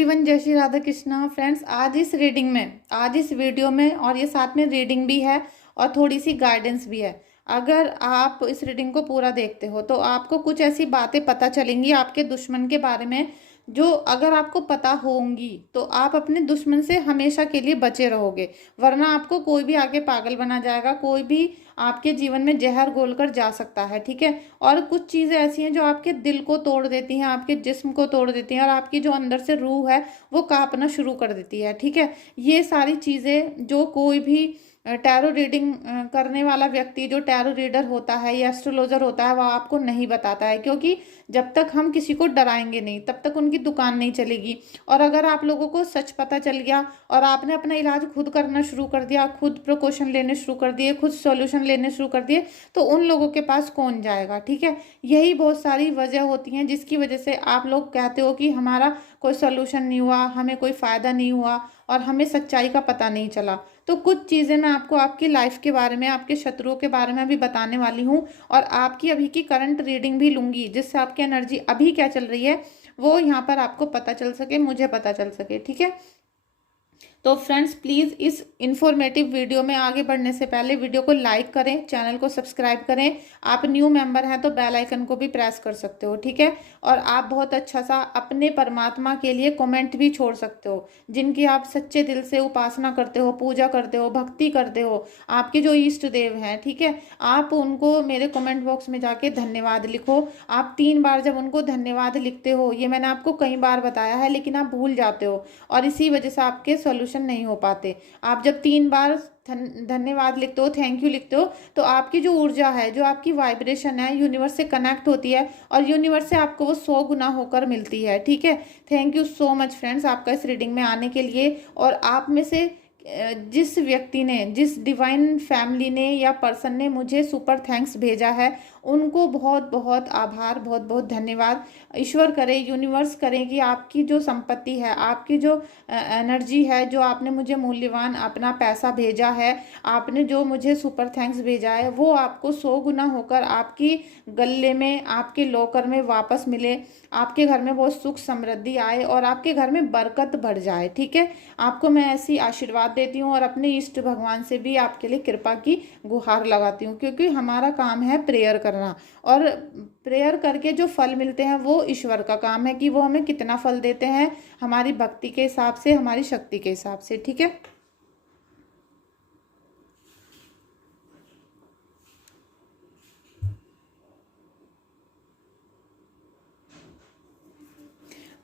Everyone, जय Shri Radha Krishna. Friends, आज इस वीडियो में और ये साथ में रीडिंग भी है और थोड़ी सी गाइडेंस भी है। अगर आप इस रीडिंग को पूरा देखते हो तो आपको कुछ ऐसी बातें पता चलेंगी आपके दुश्मन के बारे में, जो अगर आपको पता होंगी तो आप अपने दुश्मन से हमेशा के लिए बचे रहोगे। वरना आपको कोई भी आगे पागल बना जाएगा, कोई भी आपके जीवन में जहर घोल कर जा सकता है। ठीक है। और कुछ चीज़ें ऐसी हैं जो आपके दिल को तोड़ देती हैं, आपके जिस्म को तोड़ देती हैं और आपकी जो अंदर से रूह है वो कांपना शुरू कर देती है। ठीक है। ये सारी चीज़ें जो कोई भी टैरो रीडिंग करने वाला व्यक्ति, जो टैरो रीडर होता है या एस्ट्रोलॉजर होता है, वह आपको नहीं बताता है, क्योंकि जब तक हम किसी को डराएंगे नहीं तब तक उनकी दुकान नहीं चलेगी। और अगर आप लोगों को सच पता चल गया और आपने अपना इलाज खुद करना शुरू कर दिया, खुद प्रिकॉशन लेने शुरू कर दिए, खुद सॉल्यूशन लेने शुरू कर दिए, तो उन लोगों के पास कौन जाएगा। ठीक है। यही बहुत सारी वजह होती हैं जिसकी वजह से आप लोग कहते हो कि हमारा कोई सॉल्यूशन नहीं हुआ, हमें कोई फ़ायदा नहीं हुआ और हमें सच्चाई का पता नहीं चला। तो कुछ चीज़ें मैं आपको आपकी लाइफ के बारे में, आपके शत्रुओं के बारे में अभी बताने वाली हूँ और आपकी अभी की करंट रीडिंग भी लूँगी, जिससे आपकी एनर्जी अभी क्या चल रही है वो यहाँ पर आपको पता चल सके, मुझे पता चल सके। ठीक है। तो फ्रेंड्स, प्लीज़ इस इन्फॉर्मेटिव वीडियो में आगे बढ़ने से पहले वीडियो को लाइक करें, चैनल को सब्सक्राइब करें। आप न्यू मेंबर हैं तो बेल आइकन को भी प्रेस कर सकते हो। ठीक है। और आप बहुत अच्छा सा अपने परमात्मा के लिए कमेंट भी छोड़ सकते हो, जिनकी आप सच्चे दिल से उपासना करते हो, पूजा करते हो, भक्ति करते हो, आपके जो इष्ट देव हैं। ठीक है। आप उनको मेरे कमेंट बॉक्स में जाके धन्यवाद लिखो। आप 3 बार जब उनको धन्यवाद लिखते हो, ये मैंने आपको कई बार बताया है लेकिन आप भूल जाते हो और इसी वजह से आपके सॉल्यूशन नहीं हो पाते। आप जब 3 बार धन्यवाद लिखते हो, थैंक यू लिखते हो, तो आपकी जो ऊर्जा है, जो आपकी वाइब्रेशन है, यूनिवर्स से कनेक्ट होती है और यूनिवर्स से आपको वो 100 गुना होकर मिलती है। ठीक है। Thank you so much friends, आपका इस रीडिंग में आने के लिए। और आप में से जिस व्यक्ति ने, जिस डिवाइन फैमिली ने या पर्सन ने मुझे सुपर थैंक्स भेजा है, उनको बहुत बहुत आभार, बहुत बहुत धन्यवाद। ईश्वर करे, यूनिवर्स करे कि आपकी जो संपत्ति है, आपकी जो एनर्जी है, जो आपने मुझे मूल्यवान अपना पैसा भेजा है, आपने जो मुझे सुपर थैंक्स भेजा है, वो आपको 100 गुना होकर आपकी गले में, आपके लॉकर में वापस मिले। आपके घर में बहुत सुख समृद्धि आए और आपके घर में बरकत बढ़ जाए। ठीक है। आपको मैं ऐसी आशीर्वाद देती हूँ और अपने इष्ट भगवान से भी आपके लिए कृपा की गुहार लगाती हूँ, क्योंकि हमारा काम है प्रेयर करना और प्रेयर करके जो फल मिलते हैं वो ईश्वर का काम है कि वो हमें कितना फल देते हैं, हमारी भक्ति के हिसाब से, हमारी शक्ति के हिसाब से। ठीक है।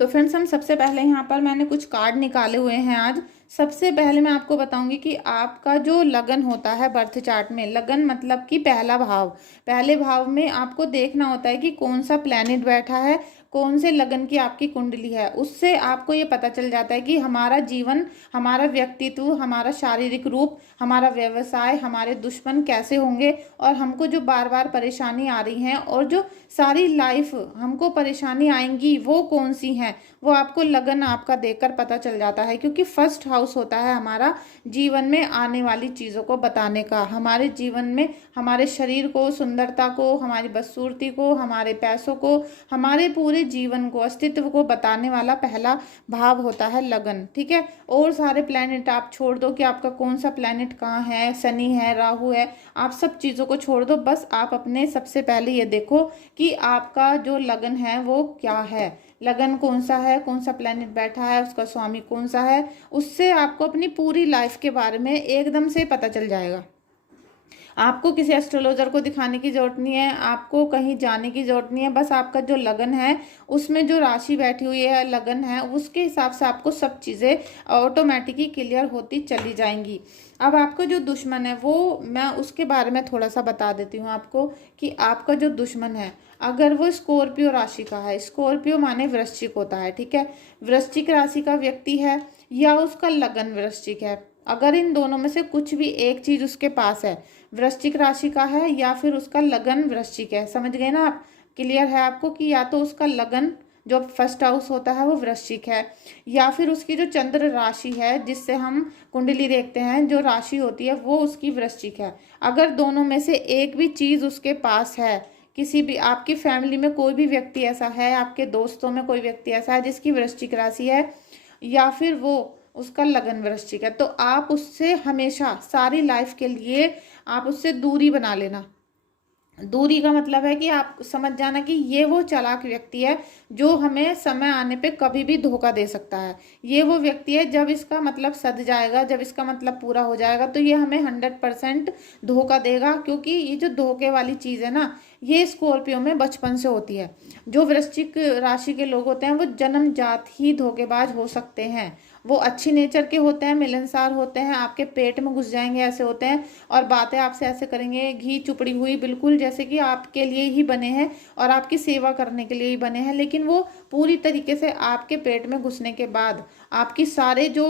तो फ्रेंड्स, हम सबसे पहले यहाँ पर मैंने कुछ कार्ड निकाले हुए हैं आज। सबसे पहले मैं आपको बताऊंगी कि आपका जो लगन होता है बर्थ चार्ट में, लगन मतलब कि पहला भाव, पहले भाव में आपको देखना होता है कि कौन सा प्लैनेट बैठा है, कौन से लगन की आपकी कुंडली है। उससे आपको ये पता चल जाता है कि हमारा जीवन, हमारा व्यक्तित्व, हमारा शारीरिक रूप, हमारा व्यवसाय, हमारे दुश्मन कैसे होंगे और हमको जो बार बार परेशानी आ रही हैं और जो सारी लाइफ हमको परेशानी आएंगी वो कौन सी हैं, वो आपको लगन आपका देखकर पता चल जाता है। क्योंकि फर्स्ट हाउस होता है हमारा जीवन में आने वाली चीज़ों को बताने का, हमारे जीवन में हमारे शरीर को, सुंदरता को, हमारी बदसूरती को, हमारे पैसों को, हमारे पूरे जीवन को, अस्तित्व को बताने वाला पहला भाव होता है लगन। ठीक है। और सारे प्लैनेट आप छोड़ दो कि आपका कौन सा प्लैनेट कहाँ है, शनि है, राहु है, आप सब चीज़ों को छोड़ दो। बस आप अपने सबसे पहले ये देखो कि आपका जो लगन है वो क्या है, लगन कौन सा है, कौन सा प्लैनेट बैठा है, उसका स्वामी कौन सा है। उससे आपको अपनी पूरी लाइफ के बारे में एकदम से पता चल जाएगा। आपको किसी एस्ट्रोलॉजर को दिखाने की जरूरत नहीं है, आपको कहीं जाने की जरूरत नहीं है। बस आपका जो लगन है, उसमें जो राशि बैठी हुई है, लगन है, उसके हिसाब से आपको सब चीज़ें ऑटोमेटिकली क्लियर होती चली जाएंगी। अब आपका जो दुश्मन है वो मैं उसके बारे में थोड़ा सा बता देती हूँ आपको कि आपका जो दुश्मन है, अगर वो स्कॉर्पियो राशि का है, स्कॉर्पियो माने वृश्चिक होता है। ठीक है। वृश्चिक राशि का व्यक्ति है या उसका लगन वृश्चिक है, अगर इन दोनों में से कुछ भी एक चीज उसके पास है, वृश्चिक राशि का है या फिर उसका लगन वृश्चिक है, समझ गए ना आप। क्लियर है आपको कि या तो उसका लगन जो फर्स्ट हाउस होता है वो वृश्चिक है, या फिर उसकी जो चंद्र राशि है जिससे हम कुंडली देखते हैं, जो राशि होती है वो उसकी वृश्चिक है। अगर दोनों में से एक भी चीज उसके पास है, किसी भी आपकी फैमिली में कोई भी व्यक्ति ऐसा है, आपके दोस्तों में कोई व्यक्ति ऐसा है जिसकी वृश्चिक राशि है, या फिर वो उसका लगन वृश्चिक है, तो आप उससे हमेशा सारी लाइफ के लिए आप उससे दूरी बना लेना। दूरी का मतलब है कि आप समझ जाना कि ये वो चालाक व्यक्ति है जो हमें समय आने पे कभी भी धोखा दे सकता है। ये वो व्यक्ति है जब इसका मतलब सध जाएगा, जब इसका मतलब पूरा हो जाएगा तो ये हमें 100% धोखा देगा, क्योंकि ये जो धोखे वाली चीज़ है ना, ये स्कॉर्पियो में बचपन से होती है। जो वृश्चिक राशि के लोग होते हैं वो जन्मजात ही धोखेबाज हो सकते हैं। वो अच्छी नेचर के होते हैं, मिलनसार होते हैं, आपके पेट में घुस जाएंगे ऐसे होते हैं, और बातें आपसे ऐसे करेंगे घी चुपड़ी हुई, बिल्कुल जैसे कि आपके लिए ही बने हैं और आपकी सेवा करने के लिए ही बने हैं। लेकिन वो पूरी तरीके से आपके पेट में घुसने के बाद आपकी सारे जो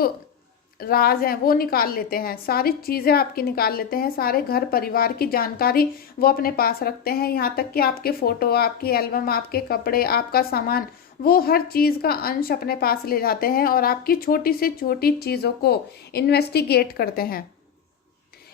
राज हैं वो निकाल लेते हैं, सारी चीज़ें आपकी निकाल लेते हैं, सारे घर परिवार की जानकारी वो अपने पास रखते हैं। यहाँ तक कि आपके फ़ोटो, आपकी एल्बम, आपके कपड़े, आपका सामान, वो हर चीज़ का अंश अपने पास ले जाते हैं और आपकी छोटी से छोटी चीज़ों को इन्वेस्टिगेट करते हैं।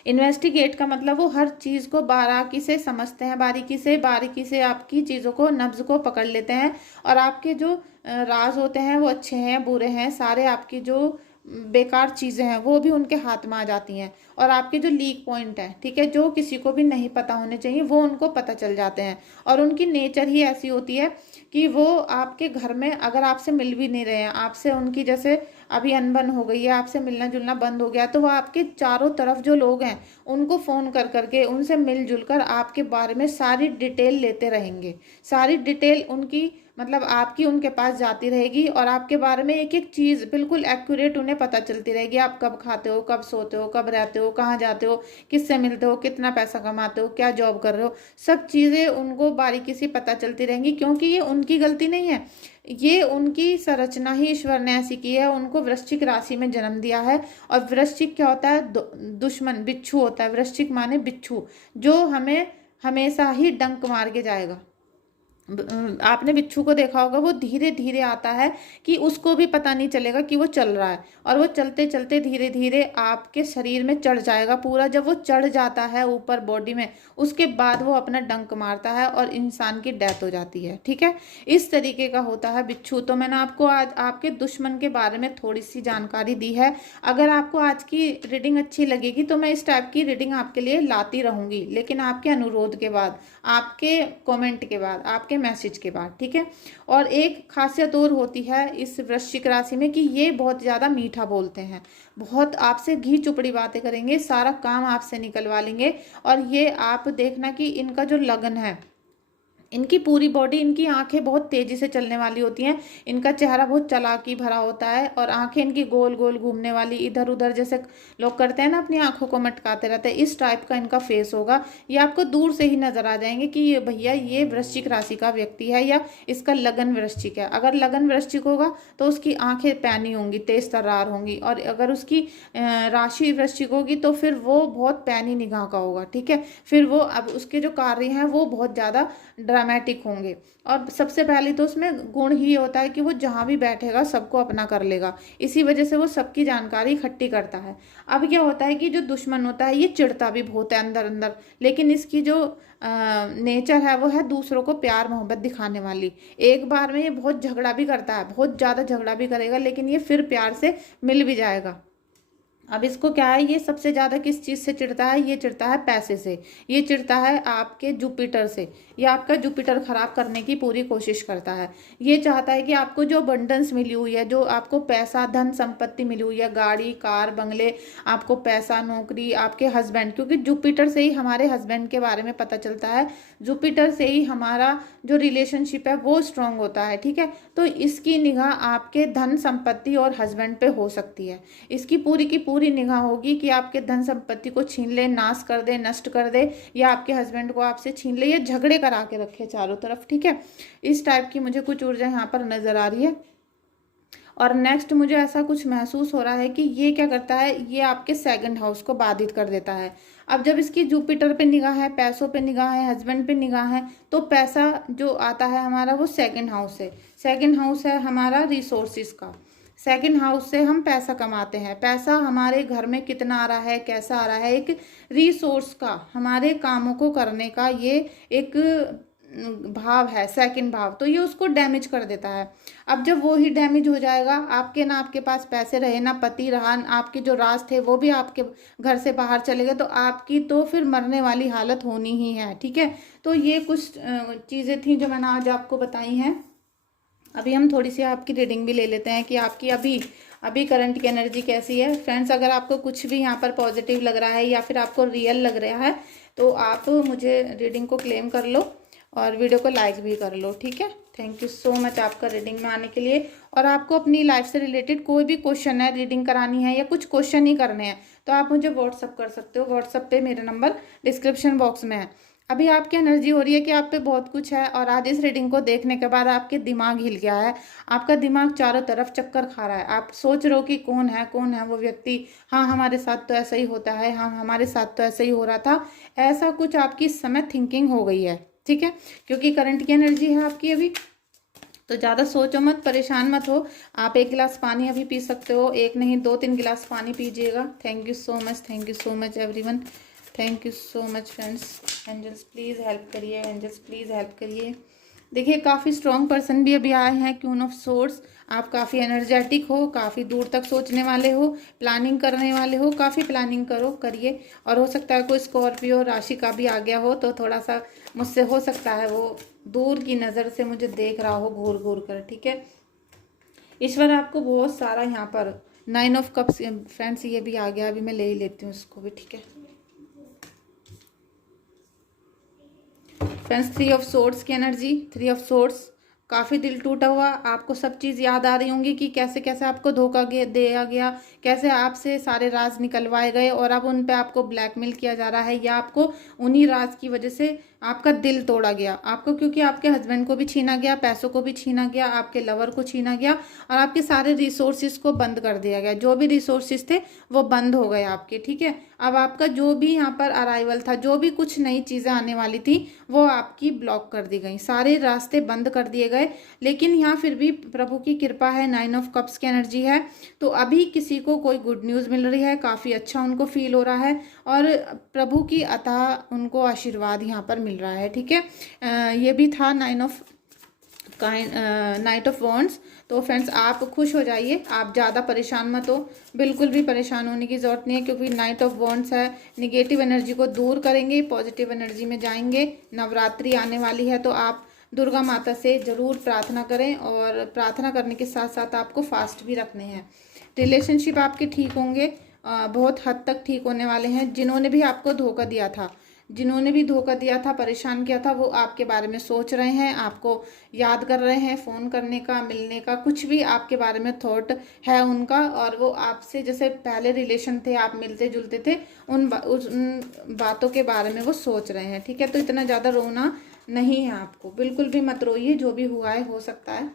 इन्वेस्टिगेट का मतलब वो हर चीज़ को बारीकी से समझते हैं, बारीकी से आपकी चीज़ों को, नब्ज को पकड़ लेते हैं। और आपके जो राज होते हैं वो अच्छे हैं बुरे हैं, सारे आपकी जो बेकार चीज़ें हैं वो भी उनके हाथ में आ जाती हैं। और आपके जो लीक पॉइंट है, ठीक है, जो किसी को भी नहीं पता होने चाहिए, वो उनको पता चल जाते हैं। और उनकी नेचर ही ऐसी होती है कि वो आपके घर में अगर आपसे मिल भी नहीं रहे हैं, आपसे उनकी जैसे अभी अनबन हो गई है, आपसे मिलना जुलना बंद हो गया, तो वो आपके चारों तरफ जो लोग हैं उनको फ़ोन कर करके, उनसे मिलजुल कर आपके बारे में सारी डिटेल लेते रहेंगे। सारी डिटेल उनकी मतलब आपकी उनके पास जाती रहेगी और आपके बारे में एक एक चीज़ बिल्कुल एक्यूरेट उन्हें पता चलती रहेगी। आप कब खाते हो, कब सोते हो, कब रहते हो, कहाँ जाते हो, किससे मिलते हो, कितना पैसा कमाते हो, क्या जॉब कर रहे हो, सब चीज़ें उनको बारीकी से पता चलती रहेंगी। क्योंकि ये उनकी गलती नहीं है, ये उनकी संरचना ही ईश्वर ने ऐसी की है। उनको वृश्चिक राशि में जन्म दिया है। और वृश्चिक क्या होता है? दुश्मन, बिच्छू होता है। वृश्चिक माने बिच्छू, जो हमें हमेशा ही डंक मार के जाएगा। आपने बिच्छू को देखा होगा, वो धीरे धीरे आता है कि उसको भी पता नहीं चलेगा कि वो चल रहा है, और वो चलते चलते धीरे धीरे आपके शरीर में चढ़ जाएगा पूरा। जब वो चढ़ जाता है ऊपर बॉडी में, उसके बाद वो अपना डंक मारता है और इंसान की डेथ हो जाती है। ठीक है, इस तरीके का होता है बिच्छू। तो मैंने आपको आज आपके दुश्मन के बारे में थोड़ी सी जानकारी दी है। अगर आपको आज की रीडिंग अच्छी लगेगी तो मैं इस टाइप की रीडिंग आपके लिए लाती रहूंगी, लेकिन आपके अनुरोध के बाद, आपके कमेंट के बाद, आपके मैसेज के बाद। ठीक है, और एक खासियत और होती है इस वृश्चिक राशि में कि ये बहुत ज़्यादा मीठा बोलते हैं, बहुत आपसे घी चुपड़ी बातें करेंगे, सारा काम आपसे निकलवा लेंगे। और ये आप देखना कि इनका जो लगन है, इनकी पूरी बॉडी, इनकी आंखें बहुत तेजी से चलने वाली होती हैं, इनका चेहरा बहुत चालाकी भरा होता है, और आंखें इनकी गोल गोल घूमने वाली, इधर उधर जैसे लोग करते हैं ना, अपनी आंखों को मटकाते रहते हैं, इस टाइप का इनका फेस होगा। ये आपको दूर से ही नजर आ जाएंगे कि ये भैया ये वृश्चिक राशि का व्यक्ति है या इसका लगन वृश्चिक है। अगर लगन वृश्चिक होगा तो उसकी आंखें पैनी होंगी, तेज तर्रार होंगी, और अगर उसकी राशि वृश्चिक होगी तो फिर वो बहुत पैनी निगाह का होगा। ठीक है, फिर वो अब उसके जो कार्य हैं वो बहुत ज़्यादा ड्रामेटिक होंगे। और सबसे पहले तो उसमें गुण ही होता है कि वो जहाँ भी बैठेगा सबको अपना कर लेगा, इसी वजह से वो सबकी जानकारी इकट्ठी करता है। अब क्या होता है कि जो दुश्मन होता है ये चिढ़ता भी बहुत है अंदर अंदर, लेकिन इसकी जो नेचर है वो है दूसरों को प्यार मोहब्बत दिखाने वाली। एक बार में ये बहुत झगड़ा भी करता है, बहुत ज़्यादा झगड़ा भी करेगा, लेकिन ये फिर प्यार से मिल भी जाएगा। अब इसको क्या है, ये सबसे ज़्यादा किस चीज़ से चिढ़ता है? ये चिढ़ता है पैसे से, ये चिढ़ता है आपके जुपिटर से। ये आपका जुपिटर खराब करने की पूरी कोशिश करता है। ये चाहता है कि आपको जो अबंडेंस मिली हुई है, जो आपको पैसा धन संपत्ति मिली हुई है, गाड़ी कार बंगले, आपको पैसा नौकरी, आपके हस्बैंड, क्योंकि जुपिटर से ही हमारे हस्बैंड के बारे में पता चलता है, जुपिटर से ही हमारा जो रिलेशनशिप है वो स्ट्रांग होता है। ठीक है, तो इसकी निगाह आपके धन संपत्ति और हस्बैंड पे हो सकती है। इसकी पूरी की पूरी निगाह होगी कि आपके धन संपत्ति को छीन ले, नाश कर दे, नष्ट कर दे, या आपके हस्बैंड को आपसे छीन ले, या झगड़े करा के रखे चारों तरफ। ठीक है, इस टाइप की मुझे कुछ ऊर्जा यहाँ पर नजर आ रही है। और नेक्स्ट मुझे ऐसा कुछ महसूस हो रहा है कि ये क्या करता है, ये आपके सेकंड हाउस को बाधित कर देता है। अब जब इसकी जुपिटर पे निगाह है, पैसों पे निगाह है, हस्बैंड पे निगाह है, तो पैसा जो आता है हमारा वो सेकंड हाउस है। सेकंड हाउस है हमारा रिसोर्सिस का। सेकंड हाउस से हम पैसा कमाते हैं। पैसा हमारे घर में कितना आ रहा है, कैसा आ रहा है, एक रिसोर्स का, हमारे कामों को करने का ये एक भाव है, सेकंड भाव, तो ये उसको डैमेज कर देता है। अब जब वो ही डैमेज हो जाएगा, आपके ना आपके पास पैसे रहे ना पति रहा, आपके जो राज थे वो भी आपके घर से बाहर चले गए, तो आपकी तो फिर मरने वाली हालत होनी ही है। ठीक है, तो ये कुछ चीज़ें थी जो मैंने आज आपको बताई हैं। अभी हम थोड़ी सी आपकी रीडिंग भी ले लेते हैं कि आपकी अभी अभी करंट की एनर्जी कैसी है। फ्रेंड्स, अगर आपको कुछ भी यहाँ पर पॉजिटिव लग रहा है या फिर आपको रियल लग रहा है तो आप मुझे रीडिंग को क्लेम कर लो और वीडियो को लाइक भी कर लो। ठीक है, थैंक यू सो मच आपका रीडिंग में आने के लिए। और आपको अपनी लाइफ से रिलेटेड कोई भी क्वेश्चन है, रीडिंग करानी है या कुछ क्वेश्चन ही करने हैं, तो आप मुझे व्हाट्सअप कर सकते हो। व्हाट्सअप पे मेरा नंबर डिस्क्रिप्शन बॉक्स में है। अभी आपकी एनर्जी हो रही है कि आप पे बहुत कुछ है, और आज इस रीडिंग को देखने के बाद आपके दिमाग हिल गया है, आपका दिमाग चारों तरफ चक्कर खा रहा है। आप सोच रहे हो कि कौन है वो व्यक्ति, हाँ हमारे साथ तो ऐसा ही होता है, हाँ हमारे साथ तो ऐसा ही हो रहा था, ऐसा कुछ आपकी इस समय थिंकिंग हो गई है। ठीक है, क्योंकि करंट की एनर्जी है आपकी अभी, तो ज़्यादा सोचो मत, परेशान मत हो। आप 1 गिलास पानी अभी पी सकते हो, 1 नहीं 2-3 गिलास पानी पीजिएगा। Thank you so much, thank you so much everyone, thank you so much friends. Angels please help करिए, एंजल्स प्लीज़ हेल्प करिए। देखिए, काफ़ी स्ट्रॉन्ग पर्सन भी अभी आए हैं, क्वीन ऑफ सोर्ड्स। आप काफ़ी एनर्जेटिक हो, काफ़ी दूर तक सोचने वाले हो, प्लानिंग करने वाले हो, काफ़ी प्लानिंग करिए। और हो सकता है कोई स्कॉर्पियो राशि का भी आ गया हो, तो थोड़ा सा मुझसे हो सकता है वो दूर की नज़र से मुझे देख रहा हो घूर घूर कर। ठीक है, ईश्वर आपको बहुत सारा यहाँ पर 9 ऑफ कप्स फ्रेंड्स ये भी आ गया, अभी मैं ले ही लेती हूँ इसको भी। ठीक है फ्रेंड्स, 3 ऑफ सोर्ड्स की एनर्जी, 3 ऑफ सोर्ड्स, काफ़ी दिल टूटा हुआ, आपको सब चीज़ याद आ रही होंगी कि कैसे कैसे आपको धोखा दिया गया, कैसे आपसे सारे राज निकलवाए गए और अब उन पे आपको ब्लैकमेल किया जा रहा है, या आपको उन्हीं राज की वजह से आपका दिल तोड़ा गया। आपको क्योंकि आपके हस्बैंड को भी छीना गया, पैसों को भी छीना गया, आपके लवर को छीना गया, और आपके सारे रिसोर्सिस को बंद कर दिया गया। जो भी रिसोर्सिस थे वो बंद हो गए आपके। ठीक है, अब आपका जो भी यहाँ पर अराइवल था, जो भी कुछ नई चीज़ें आने वाली थी, वो आपकी ब्लॉक कर दी गई, सारे रास्ते बंद कर दिए गए। लेकिन यहाँ फिर भी प्रभु की कृपा है, 9 ऑफ कप्स की एनर्जी है, तो अभी किसी को कोई गुड न्यूज़ मिल रही है, काफ़ी अच्छा उनको फील हो रहा है, और प्रभु की अतः उनको आशीर्वाद यहाँ पर मिल रहा है। ठीक है, ये भी था नाइट ऑफ वॉन्ड्स। तो फ्रेंड्स, आप खुश हो जाइए, आप ज़्यादा परेशान मत हो, बिल्कुल भी परेशान होने की ज़रूरत नहीं है, क्योंकि नाइट ऑफ वॉन्ड्स है, निगेटिव एनर्जी को दूर करेंगे, पॉजिटिव एनर्जी में जाएंगे। नवरात्रि आने वाली है, तो आप दुर्गा माता से ज़रूर प्रार्थना करें, और प्रार्थना करने के साथ साथ आपको फास्ट भी रखने हैं। रिलेशनशिप आपके ठीक होंगे, बहुत हद तक ठीक होने वाले हैं। जिन्होंने भी आपको धोखा दिया था, परेशान किया था, वो आपके बारे में सोच रहे हैं, आपको याद कर रहे हैं, फ़ोन करने का, मिलने का, कुछ भी आपके बारे में थॉट है उनका, और वो आपसे जैसे पहले रिलेशन थे, आप मिलते जुलते थे, उन बातों के बारे में वो सोच रहे हैं। ठीक है, तो इतना ज़्यादा रोना नहीं है आपको, बिल्कुल भी मत रोइए, जो भी हुआ है हो सकता है।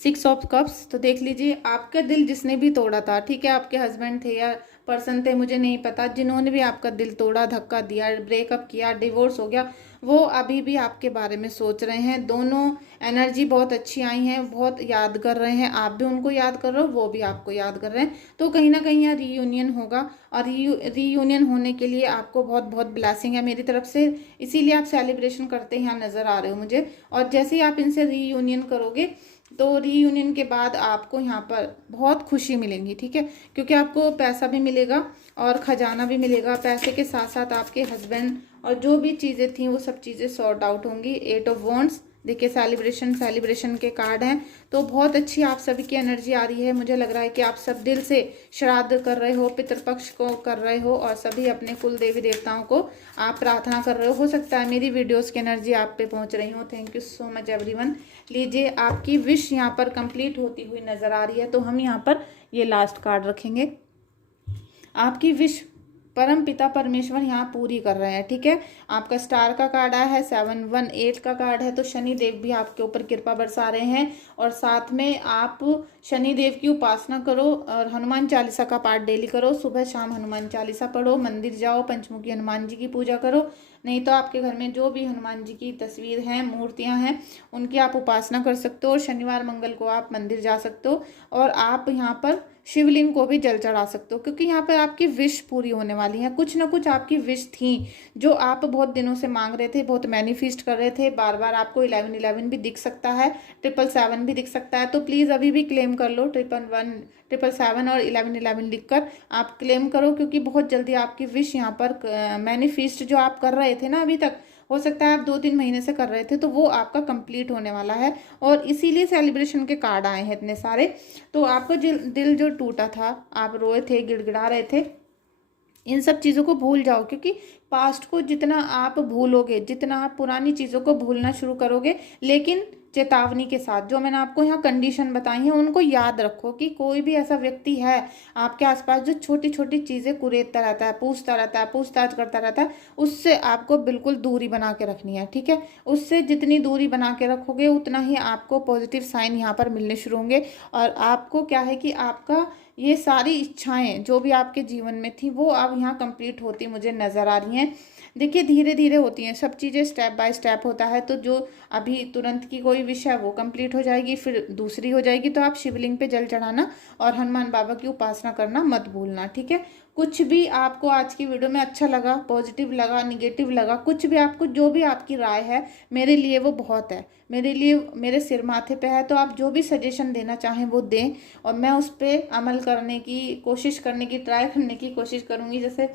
6 ऑफ कप्स, तो देख लीजिए, आपका दिल जिसने भी तोड़ा था, ठीक है, आपके हस्बैंड थे या पर्सन थे मुझे नहीं पता, जिन्होंने भी आपका दिल तोड़ा, धक्का दिया, ब्रेकअप किया, डिवोर्स हो गया, वो अभी भी आपके बारे में सोच रहे हैं। दोनों एनर्जी बहुत अच्छी आई हैं, बहुत याद कर रहे हैं, आप भी उनको याद कर रहे हो, वो भी आपको याद कर रहे हैं। तो कहीं ना कहीं यहाँ रीयूनियन होगा, और रीयूनियन होने के लिए आपको बहुत बहुत ब्लेसिंग है मेरी तरफ से, इसीलिए आप सेलिब्रेशन करते यहाँ नज़र आ रहे हो मुझे। और जैसे ही आप इनसे रीयूनियन करोगे, तो रीयूनियन के बाद आपको यहाँ पर बहुत खुशी मिलेंगी। ठीक है, क्योंकि आपको पैसा भी मिलेगा और खजाना भी मिलेगा, पैसे के साथ साथ आपके हस्बैंड और जो भी चीज़ें थी वो सब चीज़ें सॉर्ट आउट होंगी। 8 ऑफ वॉन्ड्स, देखिए सेलिब्रेशन के कार्ड हैं, तो बहुत अच्छी आप सभी की एनर्जी आ रही है। मुझे लग रहा है कि आप सब दिल से श्राद्ध कर रहे हो, पितृपक्ष को कर रहे हो, और सभी अपने कुल देवी देवताओं को आप प्रार्थना कर रहे हो सकता है मेरी वीडियोस की एनर्जी आप पे पहुंच रही हो। Thank you so much everyone. लीजिए, आपकी विश यहाँ पर कंप्लीट होती हुई नज़र आ रही है, तो हम यहाँ पर ये लास्ट कार्ड रखेंगे। आपकी विश परम पिता परमेश्वर यहाँ पूरी कर रहे हैं। ठीक है, आपका स्टार का कार्ड आया है, 718 का कार्ड है, तो शनि देव भी आपके ऊपर कृपा बरसा रहे हैं, और साथ में आप शनि देव की उपासना करो, और हनुमान चालीसा का पाठ डेली करो, सुबह शाम हनुमान चालीसा पढ़ो, मंदिर जाओ, पंचमुखी हनुमान जी की पूजा करो, नहीं तो आपके घर में जो भी हनुमान जी की तस्वीर हैं, मूर्तियां हैं, उनकी आप उपासना कर सकते हो। और शनिवार मंगल को आप मंदिर जा सकते हो और आप यहाँ पर शिवलिंग को भी जल चढ़ा सकते हो, क्योंकि यहाँ पर आपकी विश पूरी होने वाली है। कुछ ना कुछ आपकी विश थी जो आप बहुत दिनों से मांग रहे थे, बहुत मैनिफेस्ट कर रहे थे। बार बार आपको 1111 भी दिख सकता है, 777 भी दिख सकता है। तो प्लीज़ अभी भी क्लेम कर लो, 111, 777 और 1111 लिखकर आप क्लेम करो, क्योंकि बहुत जल्दी आपकी विश यहाँ पर मैनिफेस्ट जो आप कर रहे थे ना अभी तक, हो सकता है आप 2-3 महीने से कर रहे थे, तो वो आपका कंप्लीट होने वाला है। और इसीलिए सेलिब्रेशन के कार्ड आए हैं इतने सारे। तो आपका दिल जो टूटा था, आप रोए थे, गिड़गिड़ा रहे थे, इन सब चीज़ों को भूल जाओ। क्योंकि पास्ट को जितना आप भूलोगे, जितना आप पुरानी चीज़ों को भूलना शुरू करोगे, लेकिन चेतावनी के साथ, जो मैंने आपको यहाँ कंडीशन बताई है उनको याद रखो कि कोई भी ऐसा व्यक्ति है आपके आसपास जो छोटी छोटी चीज़ें कुरेदता रहता है, पूछता रहता है, पूछताछ करता रहता है, उससे आपको बिल्कुल दूरी बना के रखनी है। ठीक है, उससे जितनी दूरी बना के रखोगे उतना ही आपको पॉजिटिव साइन यहाँ पर मिलने शुरू होंगे। और आपको क्या है कि आपका ये सारी इच्छाएं जो भी आपके जीवन में थी वो अब यहाँ कंप्लीट होती मुझे नज़र आ रही हैं। देखिए धीरे धीरे होती हैं सब चीज़ें, स्टेप बाय स्टेप होता है। तो जो अभी तुरंत की कोई विश है वो कंप्लीट हो जाएगी, फिर दूसरी हो जाएगी। तो आप शिवलिंग पे जल चढ़ाना और हनुमान बाबा की उपासना करना मत भूलना। ठीक है, कुछ भी आपको आज की वीडियो में अच्छा लगा, पॉजिटिव लगा, निगेटिव लगा, कुछ भी आपको, जो भी आपकी राय है, मेरे लिए वो बहुत है, मेरे लिए मेरे सिर माथे पे है। तो आप जो भी सजेशन देना चाहें वो दें और मैं उस पर अमल करने की कोशिश, करने की, ट्राई करने की कोशिश करूँगी। जैसे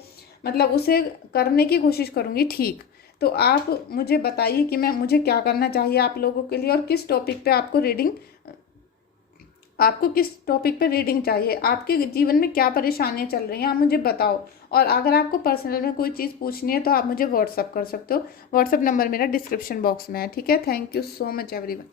मतलब उसे करने की कोशिश करूँगी। ठीक, तो आप मुझे बताइए कि मुझे क्या करना चाहिए आप लोगों के लिए, और किस टॉपिक पे आपको किस टॉपिक पे रीडिंग चाहिए, आपके जीवन में क्या परेशानियां चल रही हैं, आप मुझे बताओ। और अगर आपको पर्सनल में कोई चीज़ पूछनी है तो आप मुझे व्हाट्सअप कर सकते हो। व्हाट्सअप नंबर मेरा डिस्क्रिप्शन बॉक्स में है। ठीक है, thank you so much everyone.